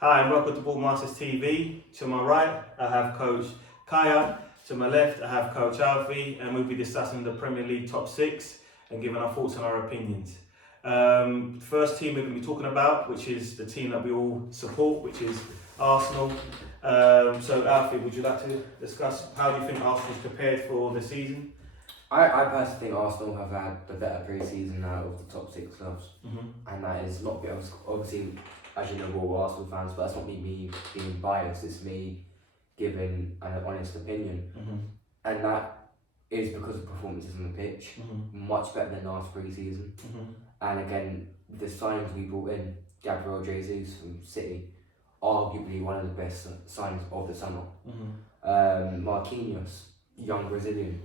Hi and welcome to Ballmasters TV. To my right, I have Coach Kaya. To my left, I have Coach Alfie, and we'll be discussing the Premier League top six and giving our thoughts and our opinions. First team we're going to be talking about, which is the team that we all support, which is Arsenal. So Alfie, would you like to discuss how do you think Arsenal's prepared for the season? I personally think Arsenal have had the better pre-season out of the top six clubs, and that is not obviously, as you know, we're all Arsenal fans, but that's not me being biased. It's me giving an honest opinion, and that is because of performances on the pitch, much better than last pre-season. And again, the signings we brought in, Gabriel Jesus from City, arguably one of the best signings of the summer. Marquinhos, young Brazilian,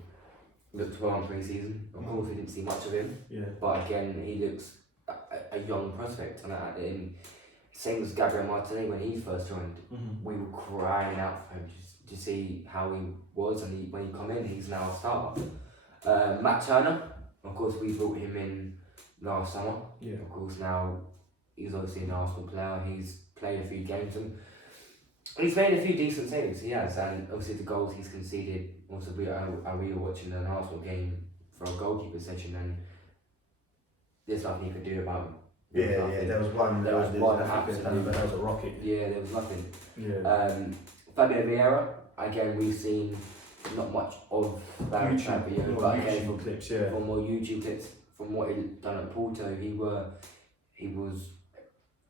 looked well in pre-season. Of course, we didn't see much of him, but again, he looks a young prospect. And same as Gabriel Martinelli when he first joined, we were crying out for him to see how he was, and when he come in, he's now a starter. Matt Turner, of course, we brought him in last summer. Of course, now he's obviously an Arsenal player. He's played a few games and he's made a few decent saves. He has, and obviously the goals he's conceded. Also, we were watching an Arsenal game for a goalkeeper session, and there's nothing you could do about him. There was one. There was one absolute. That was a rocket. Yeah, there was nothing. Fabio Vieira, again, we've seen not much of that Fabio, but again, YouTube clips, from more YouTube clips, from what he done at Porto, he was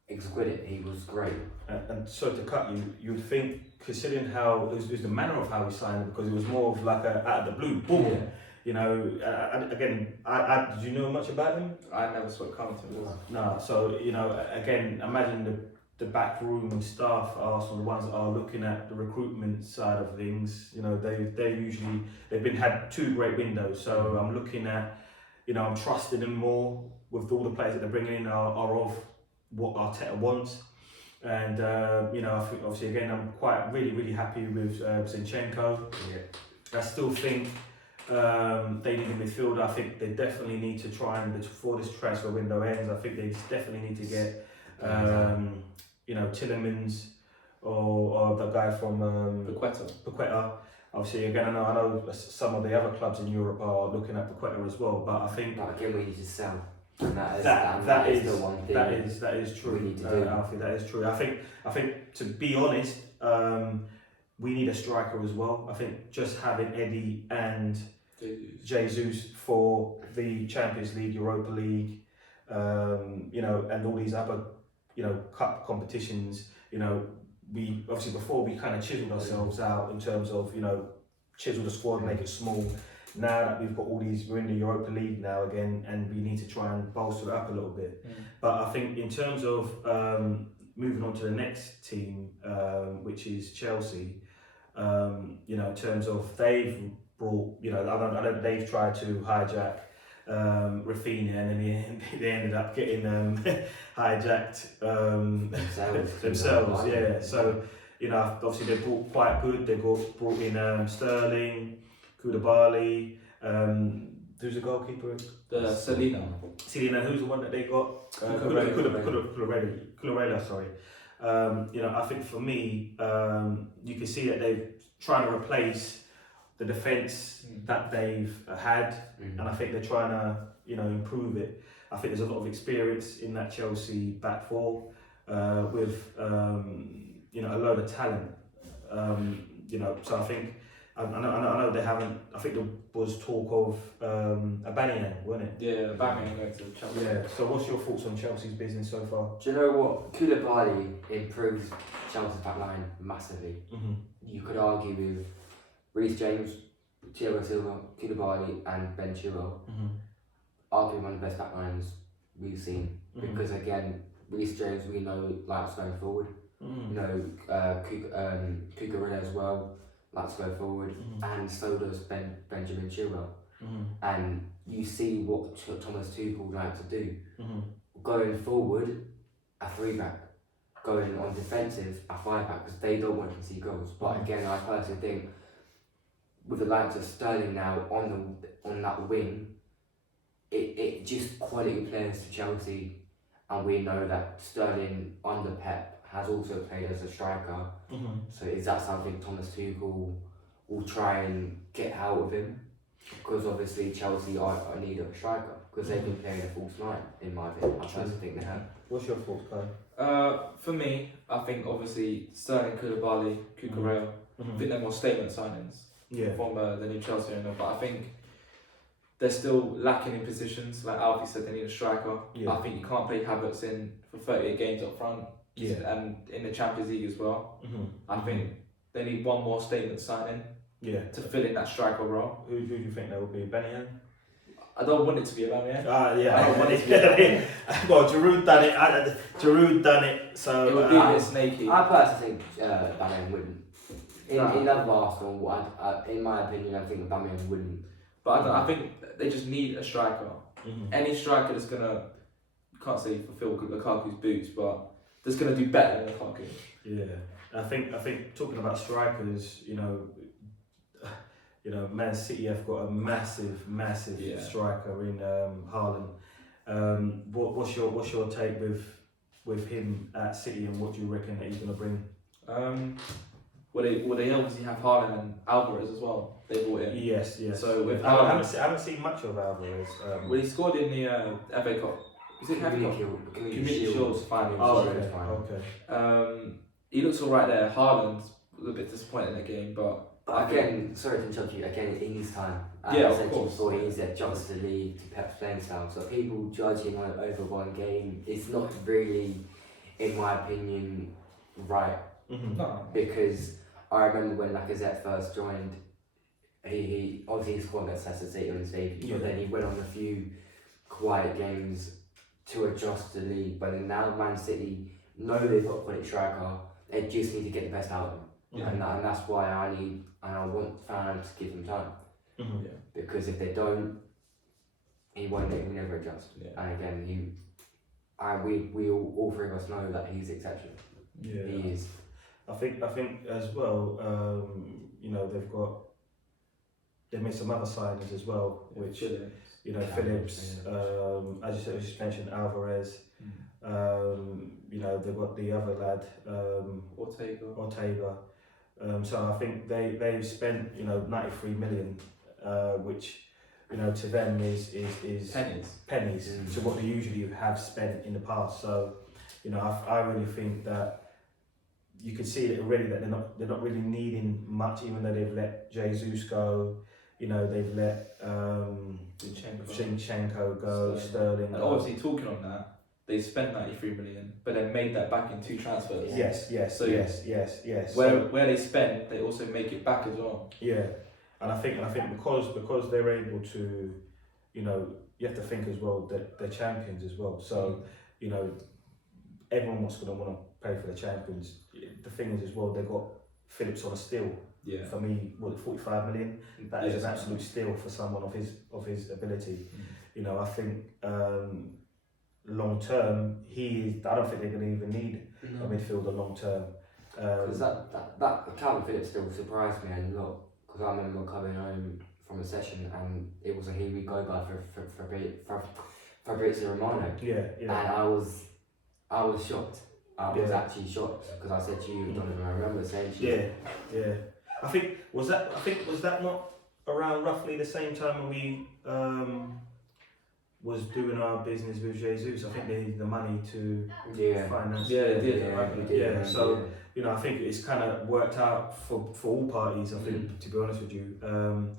exquisite. He was great. And so to cut you, you'd think, considering how it was the manner of how he signed it, because it was more of like a out of the blue, boom. Yeah. You know, again, did you know much about him? I never saw it coming to me. No. So you know, again, imagine the back room and staff at Arsenal, the ones that are looking at the recruitment side of things. You know, they've had two great windows. So I'm looking at, you know, I'm trusting them more with all the players that they're bringing in are of what Arteta wants. And you know, I think obviously again I'm really happy with Zinchenko. I still think they need a midfielder. I think they definitely need to try and, before this transfer window ends, I think they definitely need to get you know, Tillemans or the guy from Paqueta. Obviously again I know some of the other clubs in Europe are looking at Paqueta as well, but I think again we need to sell. And that is the one thing that is true. We need to do. Alfie, that is true. I think to be honest, we need a striker as well. I think just having Eddie and Jesus for the Champions League, Europa League, you know, and all these other, you know, cup competitions, you know, we obviously before we kind of chiseled ourselves out in terms of, you know, chisel the squad, make it small. Now that we've got all these, we're in the Europa League now again, and we need to try and bolster it up a little bit. But I think in terms of moving on to the next team, which is Chelsea, you know, in terms of they've brought, you know, I know they've tried to hijack Rafinha, and then they ended up getting hijacked themselves. Yeah. So you know, obviously they brought quite good. They brought in Sterling, Koulibaly, who's the goalkeeper? Selena. And who's the one that they got? Cucurella, sorry. You know, I think for me, you can see that they're trying to replace the defence that they've had, and I think they're trying to, you know, improve it. I think there's a lot of experience in that Chelsea back four with, you know, a load of talent. You know, so I think. I know they haven't. I think there was talk of Aubameyang, wasn't it? Yeah, Aubameyang going to Chelsea. Yeah. So what's your thoughts on Chelsea's business so far? Do you know what? Koulibaly improves Chelsea's back line massively. You could argue with Reece James, Thiago Silva, Koulibaly, and Ben Chilwell. Arguably one of the best back lines we've seen. Because again, Reece James we know likes going forward. You know, Cucurella as well. Let's go forward, and so does Benjamin Chilwell. And you see what Thomas Tuchel likes to do. Going forward, a 3-back. Going on defensive, a 5-back, because they don't want to see goals. But again, I personally think with the likes of Sterling now on that wing, it just quality players to Chelsea, and we know that Sterling under Pep has also played as a striker. So is that something Thomas Tuchel will try and get out of him? Because obviously Chelsea are need a striker because they've been playing a false nine, in my opinion. I personally think they have. What's your thoughts, Kai? For me, I think obviously Sterling, Koulibaly, Cucurella, I think they're more statement signings from the new Chelsea owner. But I think they're still lacking in positions. Like Alfie said, they need a striker. I think you can't play Havertz in for 38 games up front. And in the Champions League as well. I think they need one more statement signing to fill in that striker role. Who do you think that would be? Benny? I don't want it to be Aubameyang. I don't want it to be. Well, Giroud done it. Giroud done it. So it would be a bit snaky. I personally think Aubameyang wouldn't. In other Arsenal, in my opinion, I think Aubameyang wouldn't. But I think they just need a striker. Any striker that's gonna, can't say fulfill Lukaku's boots, but that's gonna do better than Lukaku. Yeah, I think talking about strikers, you know, Man City have got a massive striker in Haaland. What's your take with him at City, and what do you reckon that he's gonna bring? Well, they obviously have Haaland and Alvarez as well. They brought in. Yes. So with I haven't seen much of Alvarez. Well, he scored in the FA Cup. Is it FA Cup? Community Shield's final. Okay. He looks alright there. Haaland's a little bit disappointed in the game, but again, sorry to interrupt you. Again, he needs time. Of said course. Before, he needs to adjust to league to Pep's playing style. So people judging over one game, it's not really, in my opinion, right. No. Because I remember when Lacazette first joined, he obviously scored against Leicester City on his debut, but then he went on a few quiet games to adjust to the league. But then now Man City know they've got a quality striker, they just need to get the best out of him. And that's why I want fans to give him time. Because if they don't, he never adjust. And again, we all three of us know that he's exceptional. He is. I think as well. They've made some other signings as well, which Phillips. As you said, just mentioned Alvarez. They've got the other lad, Ortega. So I think they've spent 93 million, which to them is pennies to what they usually have spent in the past. So I really think that you can see it already that they're not really needing much, even though they've let Jesus go. They've let Zinchenko go, Sterling. And obviously, talking on that, they spent 93 million, but they made that back in 2 transfers. Yes. Where they spend, they also make it back as well. Yeah, and I think because they're able to, you have to think as well that they're champions as well. So everyone's going to want to pay for the champions. The thing is as well, they've got Phillips on a steal. Yeah. For me, 45 million. That is an absolute steal for someone of his ability. I think long term, I don't think they're going to even need a midfielder long term. Because that Calvin Phillips still surprised me a lot. Because I remember coming home from a session and it was a here we go guy for Fabrizio Romano. Yeah. And I was shocked. I was actually shocked because I said to you, Donovan, I remember saying to you. Yeah. I think was that not around roughly the same time when we was doing our business with Jesus? I think they needed the money to finance. So I think it's kind of worked out for all parties. I think, to be honest with you, and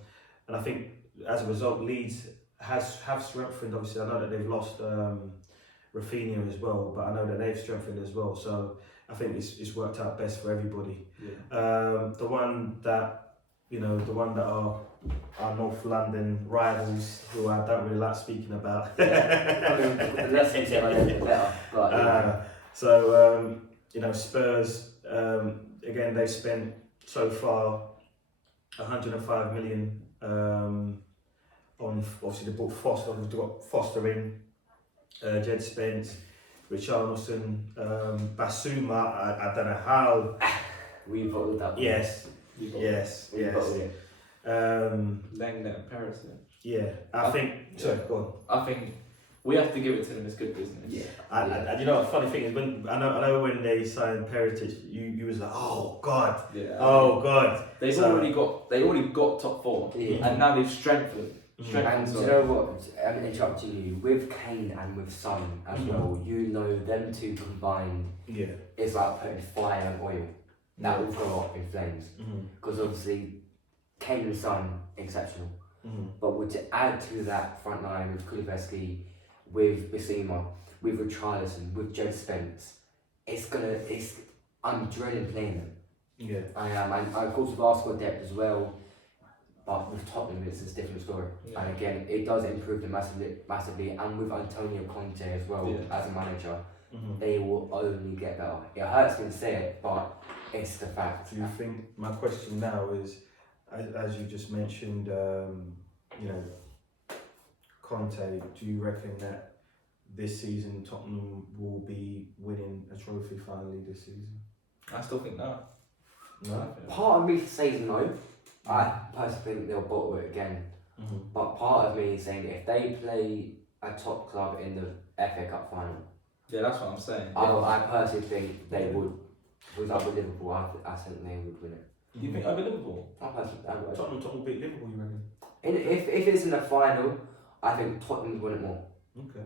I think as a result, Leeds have strengthened. Obviously, I know that they've lost Rafinha as well, but I know that they've strengthened as well. So I think it's worked out best for everybody. The one that our North London rivals, who I don't really like speaking about. The less you say about them, the better. But, Spurs, again, they've spent so far 105 million on, obviously they bought Foster, they've got Foster in, Jed Spence, Richarlison, Basuma, I don't know how. We voted that. Yes. Lenglet and Perisic. Yeah, I think. Sorry, go on. I think We have to give it to them as good business. Yeah. And you know, a funny thing is when I know when they signed Perisic, you was like, oh God, Yeah. oh God. They've already got top 4, and now they've strengthened. And do you know what? I'm interrupting you. With Kane and with Son as well, you know them two combined. Yeah. It's like putting fire and oil. That will go up in flames. Because obviously, Kane and Son exceptional. But to add to that front line with Kulusevski, with Bissouma, with Richarlison, with Joe Spence, I'm dreading playing them. Yeah. I am, and of course with Arsenal depth as well, but with Tottenham it's a different story. Yeah. And again, it does improve them massively, and with Antonio Conte as well as a manager, they will only get better. It hurts me to say it, but it's the fact. Do you think, my question now is, as you just mentioned, you know, Conte, do you reckon that this season Tottenham will be winning a trophy finally this season? I still think no. No? Part of me says no. I personally think they'll bottle it again. But part of me is saying if they play a top club in the FA Cup final, yeah, that's what I'm saying. I personally think they would. For example, Liverpool, I think they would win it. You think over Liverpool? I personally, I would. Tottenham beat Liverpool, you reckon? If it's in the final, I think Tottenham win it more. Okay.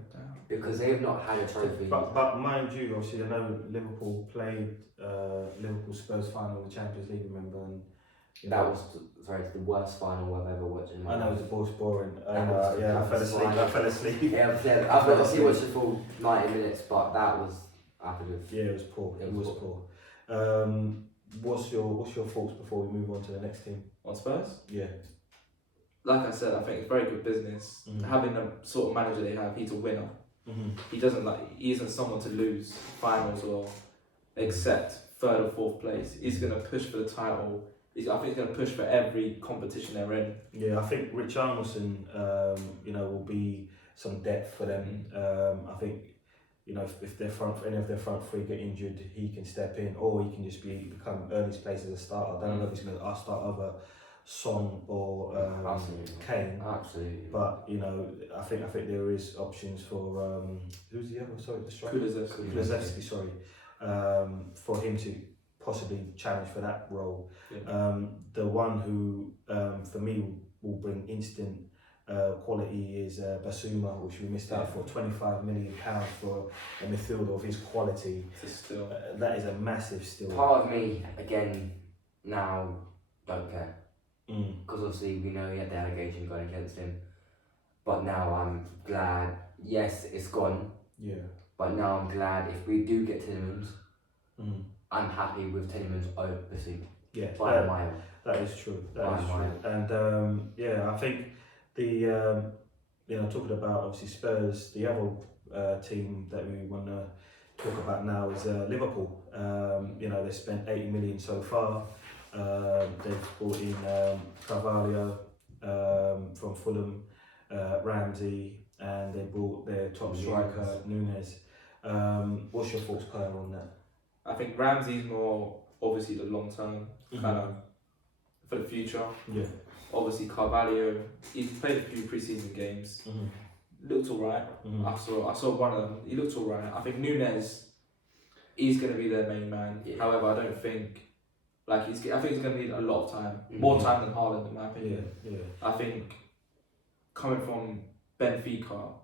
Because they've not had a trophy. But mind you, obviously, I know Liverpool played Liverpool Spurs final in the Champions League, remember? And that was the worst final I've ever watched in my life. I know it was both boring. I fell asleep. Yeah, I've got to see watch the full 90 minutes, but that was Yeah, it was poor. It was poor. What's your thoughts before we move on to the next team? On Spurs? Yeah. Like I said, I think it's very good business. Having the sort of manager they have, he's a winner. He isn't someone to lose finals or accept 3rd or 4th place. He's going to push for the title. I think he's going to push for every competition they're in. Yeah, I think Richarlison, will be some depth for them. I think, if any of their front three get injured, he can step in, or he can just become earn his place as a starter. I don't know if he's going to start over Son or Kane. Absolutely. But I think there is options for who's the other? Sorry, the striker. Kulusevski. Sorry, for him to possibly challenge for that role. Yeah. The one who for me will bring instant quality is Bissouma, which we missed out for £25 million for a midfielder of his quality. That is a massive steal. Part of me again now don't care. Because obviously we know he had the allegation going against him, but now I'm glad. Yes, it's gone. Yeah. But now I'm glad if we do get Tielemans, I'm happy with Tielemans over Bissouma. Yeah. By a mile. That is true. That is true. And I think the talking about obviously Spurs, the other team that we want to talk about now is Liverpool. They spent 80 million so far. They've brought in Carvalho from Fulham, Ramsey, and they brought their top striker Nunes. What's your thoughts, Kyle, on that? I think Ramsey's more obviously the long term kind of for the future. Yeah. Obviously Carvalho, he's played a few pre-season games. Looked alright. I saw one of them. He looked alright. I think Nunes, he's going to be their main man. Yeah. However, I don't think. I think he's going to need a lot of time, more time than Haaland in my opinion. Yeah. I think coming from Benfica,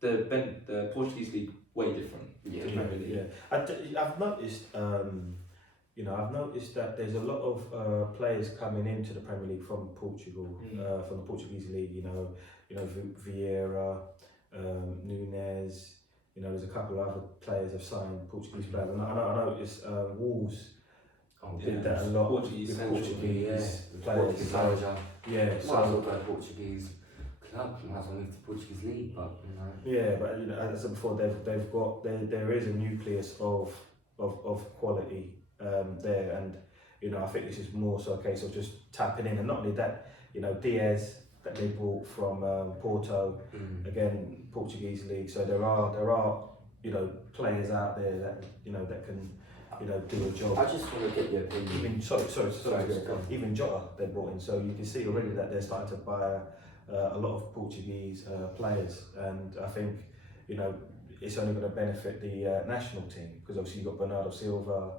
the Portuguese league way different. Yeah. I've noticed, I've noticed that there's a lot of players coming into the Premier League from Portugal, from the Portuguese league. Vieira, Nunes. There's a couple of other players have signed Portuguese players, and I noticed Wolves. Did that a lot. Portuguese players. Portuguese club, might as well move to Portuguese league, but Yeah, but as I said before, there is a nucleus of quality there, and I think this is more so a case of just tapping in, and not only that, Diaz that they brought from Porto, again Portuguese league. So there are players out there that that can. Do a job. I just want to get your opinion. Even Jota they brought in, so you can see already that they're starting to buy a lot of Portuguese players, and I think it's only going to benefit the national team because obviously you've got Bernardo Silva.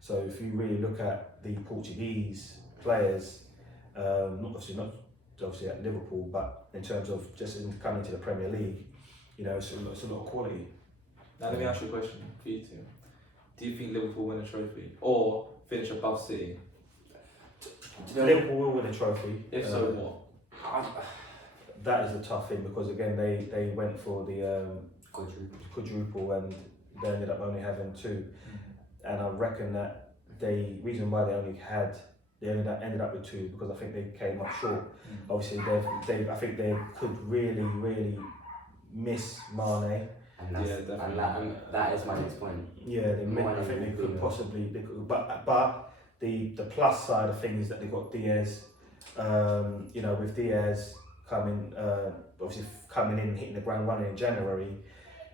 So if you really look at the Portuguese players, not obviously at Liverpool, but in terms of just coming to the Premier League, it's a lot of quality. Now let me ask you a question for you two. Do you think Liverpool win a trophy or finish above City? Liverpool will win a trophy. If so, what? That is a tough thing because again they went for the quadruple and they ended up only having 2, and I reckon that reason why they ended up with 2 because I think they came up short. Obviously I think they could really miss Mane. And that is my next point. Yeah, I think they could possibly, but the plus side of things is that they got Diaz. With Diaz coming in, hitting the ground running in January,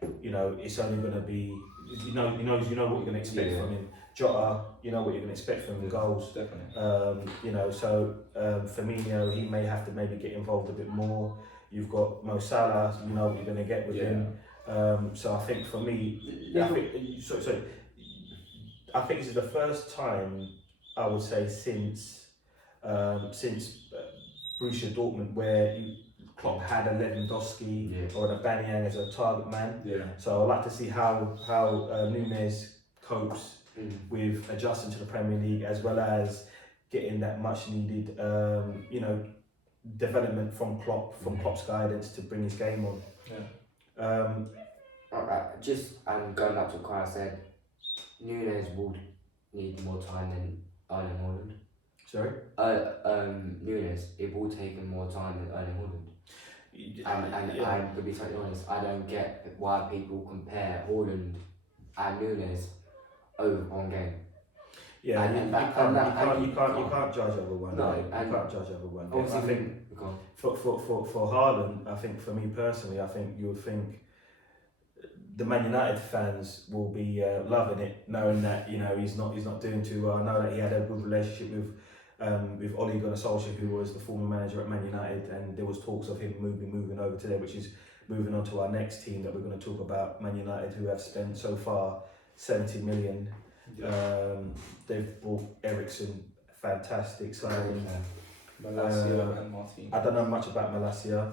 it's only going to be, you know what you're going to expect from him. Jota, you know what you're going to expect from him, goals. Definitely. So Firmino, he may have to maybe get involved a bit more. You've got Mo Salah, you know what you're going to get with him. So I think for me, I think this is the first time I would say since Borussia Dortmund where Klopp had a Lewandowski or an Aubameyang as a target man. So I'd like to see how Nunez copes with adjusting to the Premier League as well as getting that much needed development from Klopp's guidance to bring his game on. Alright, just going back to what Kyle said, Nunez would need more time than Erling Haaland. Sorry? Nunez, it will take him more time than Erling Haaland. And to be totally honest, I don't get why people compare Haaland and Nunez over one game. Yeah, you can't judge over one. No, you can't judge over one. Obviously, I think for Haaland, I think for me personally, I think you would think the Man United fans will be loving it, knowing that he's not doing too well. I know that he had a good relationship with Ole Gunnar Solskjaer, who was the former manager at Man United, and there was talks of him moving over to there, which is moving on to our next team that we're going to talk about, Man United, who have spent so far 70 million. They've bought Eriksen, fantastic signing. Malacia and Martinez. I don't know much about Malacia.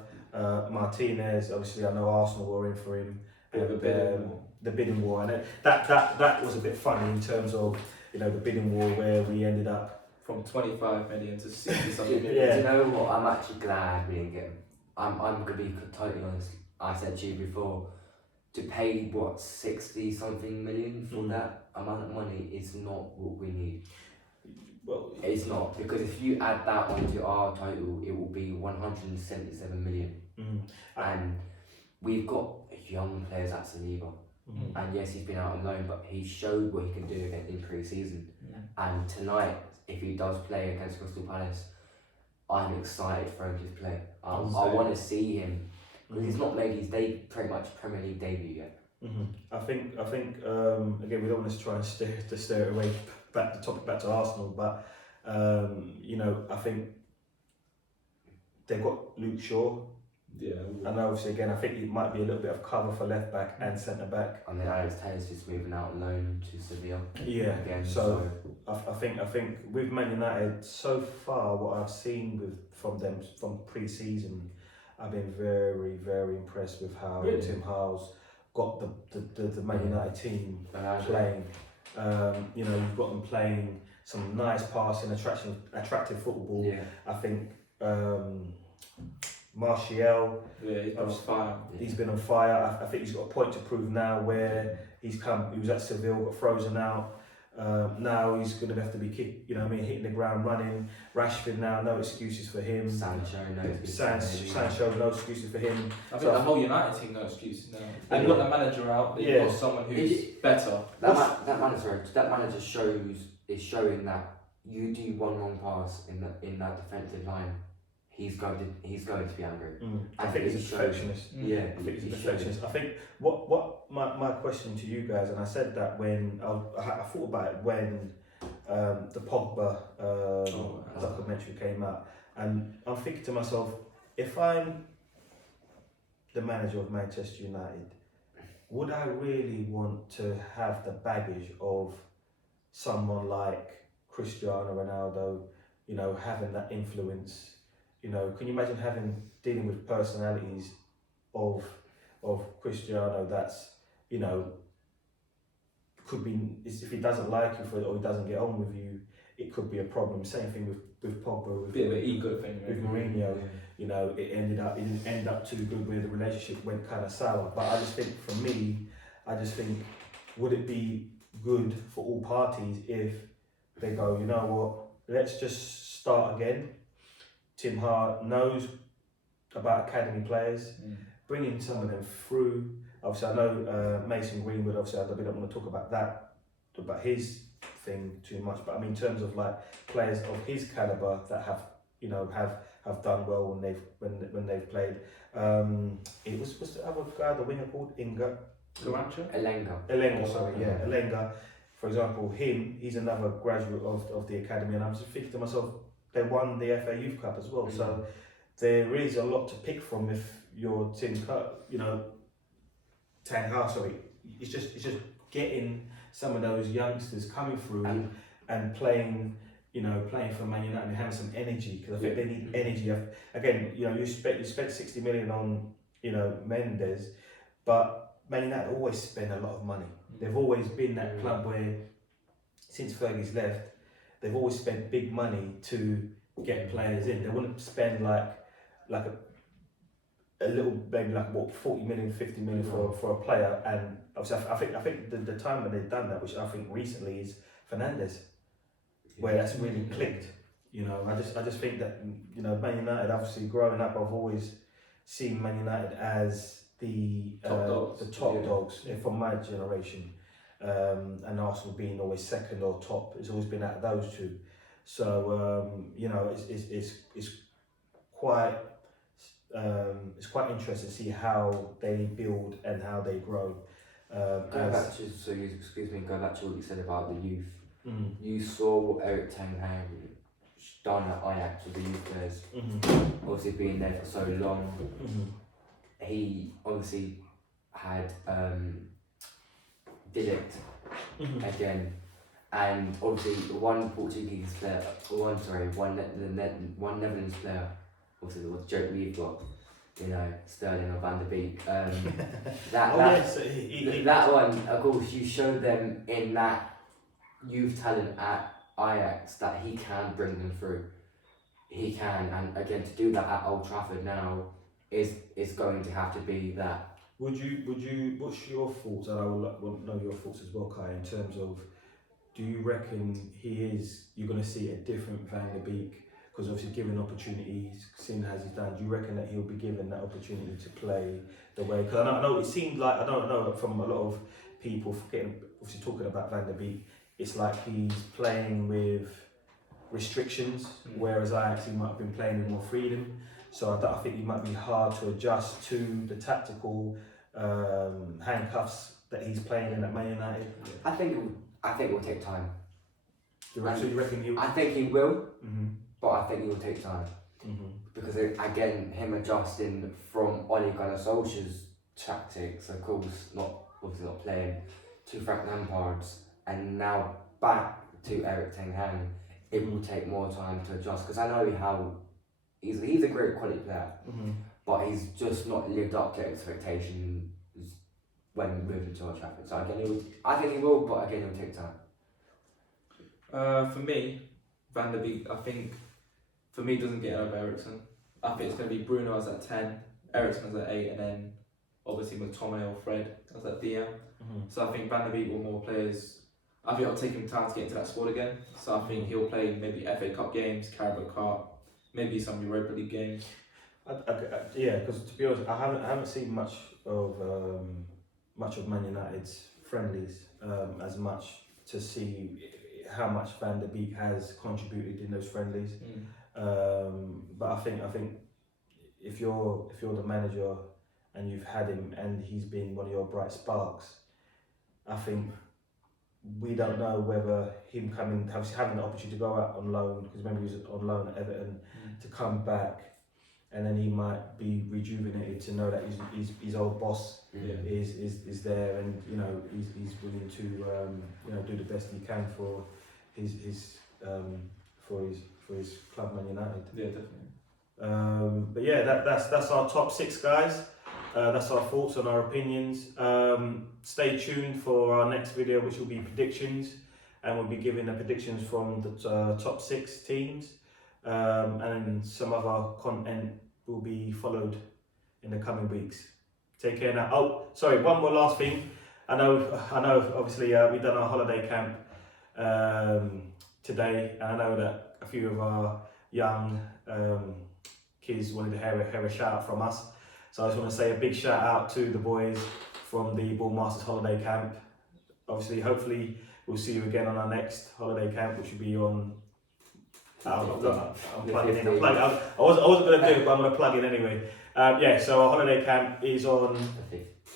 Martinez, obviously I know Arsenal were in for him. The bidding war, and that was a bit funny in terms of the bidding war where we ended up from 25 million to 60 something million. Do you know what? I'm actually glad we didn't get him. I'm gonna be totally honest. I said to you before, to pay 60 something million for that amount of money is not what we need. Well, it's not, because if you add that onto our total, it will be 177 million. And we've got young players at Saliba. And yes, he's been out on loan, but he showed what he can do in pre-season. And tonight, if he does play against Crystal Palace, I'm excited for him to play. I want to see him, because he's not made his pretty much Premier League debut yet. I think again, we don't want to try and steer away back to Arsenal, but I think they've got Luke Shaw. And obviously again, I think it might be a little bit of cover for left back and centre back. And then Alex Taylor's just moving out on loan to Sevilla. Again, so I think with Man United so far, what I've seen from them from pre-season, I've been very, very impressed with how Tim Howell's got the Man United team playing. You've got them playing some nice passing, attractive football. I think Martial, he's been on fire. I think he's got a point to prove now where he was at Seville, got frozen out. Now he's going to have to be hitting the ground running. Rashford now, no excuses for him. Sancho, no excuses for him. I think the whole United team, no excuses now. They've got the manager out, they've got someone who's better. That manager is showing that you do one wrong pass in that defensive line, he's going to be angry. I think he's a perfectionist. I think he's a perfectionist. I think what my question to you guys, and I said that when I thought about it when the Pogba documentary came out, and I'm thinking to myself, if I'm the manager of Manchester United, would I really want to have the baggage of someone like Cristiano Ronaldo, you know, having that influence? You know, can you imagine dealing with personalities of Cristiano that's, you know, could be, if he doesn't like you for it or he doesn't get on with you, it could be a problem. Same thing with Pogba, bit of an ego thing, with Mourinho. You know, it didn't end up too good where the relationship went kind of sour. But I just think, for me, would it be good for all parties if they go, you know what, let's just start again. Tim Hart knows about academy players, bringing some of them through. Obviously, I know Mason Greenwood, obviously, I don't want to talk about his thing too much, but I mean, in terms of like players of his caliber that have, you know, have done well when they've played. It was the other guy, the winger called Elenga, sorry, yeah, Elenga. For example, he's another graduate of the academy, and I'm just thinking to myself, they won the FA Youth Cup as well, so there is a lot to pick from if you're Ten Hag, sorry. It's just getting some of those youngsters coming through and playing for Man United and having some energy, because I think they need energy. Again, you know, you spent 60 million on, you know, Mendes, but Man United always spend a lot of money. They've always been that club where, since Fergie's left, they've always spent big money to get players in. They wouldn't spend like a little, maybe like what, 40 million, 50 million for a player. And obviously, I think the time when they've done that, which I think recently, is Fernandes, where that's really clicked. You know, I just think that, you know, Man United, obviously growing up, I've always seen Man United as the top dogs from my generation, and Arsenal being always second or top. It's always been out of those two. So you know, it's quite interesting to see how they build and how they grow. Going back to what you said about the youth. You saw what Erik Ten Hag done at Ajax with the youth players. Obviously, being there for so long, he obviously had did it again, and obviously one Portuguese player, one Netherlands player. Obviously, the joke we've got, you know, Sterling or Van der Beek. That one, of course, you showed them in that youth talent at Ajax that he can bring them through. He can, and again, to do that at Old Trafford now is going to have to be that. Would you? What's your thoughts? And I want to know your thoughts as well, Kai. In terms of, do you reckon you're going to see a different Van der Beek? Because obviously, given opportunities, seeing as he's done, do you reckon that he'll be given that opportunity to play the way? Because I know it seemed like, I don't know, from a lot of people obviously talking about Van der Beek, it's like he's playing with restrictions, whereas I actually might have been playing with more freedom. So I think it might be hard to adjust to the tactical handcuffs that he's playing in at Man United. I think it will take time. So you reckon he'll? I think he will, but I think it will take time. Because again, him adjusting from Ole Gunnar Solskjaer's tactics, of course, obviously not playing, to Frank Lampard's, and now back to Erik Ten Hag, it will take more time to adjust. Because I know how he's a great quality player, but he's just not lived up to expectations when moving to Old Trafford. So again, I think he will, but again, it will take time. For me, Van der Beek, I think, for me, doesn't get over Eriksen. I think it's going to be Bruno as at 10, Eriksen as at 8, and then obviously McTominay or Fred as at DM. So I think Van der Beek will more players. I think it'll take him time to get into that squad again. So I think he'll play maybe FA Cup games, Carabao Cup, maybe some Europa League games. Yeah, because to be honest, I haven't seen much of Man United's friendlies as much to see how much Van der Beek has contributed in those friendlies. But I think if you're the manager and you've had him and he's been one of your bright sparks, I think we don't know whether him having the opportunity to go out on loan, because remember he was on loan at Everton, to come back and then he might be rejuvenated to know that his old boss is there, and he's willing to do the best he can for his club, Man United. Yeah, definitely. But yeah, that's our top 6 guys. That's our thoughts and our opinions. Stay tuned for our next video, which will be predictions, and we'll be giving the predictions from the top 6 teams, and some other content will be followed in the coming weeks. Take care now. Oh, sorry, one more last thing. I know. Obviously, we've done our holiday camp today, and I know that a few of our young kids wanted to hear a shout out from us. So I just want to say a big shout out to the boys from the Ballmasters holiday camp. Obviously, hopefully, we'll see you again on our next holiday camp, which will be on. I'm plugging in. I wasn't going to do it, but I'm going to plug in anyway. So our holiday camp is on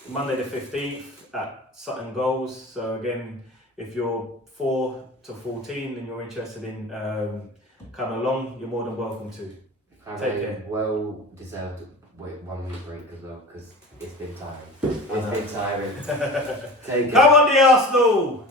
Monday the 15th at Sutton Goals. So again, if you're 4 to 14 and you're interested in coming along, you're more than welcome to. Take care. Well deserved 1 week break as well, because it's been tiring. Take care. Come on, the Arsenal!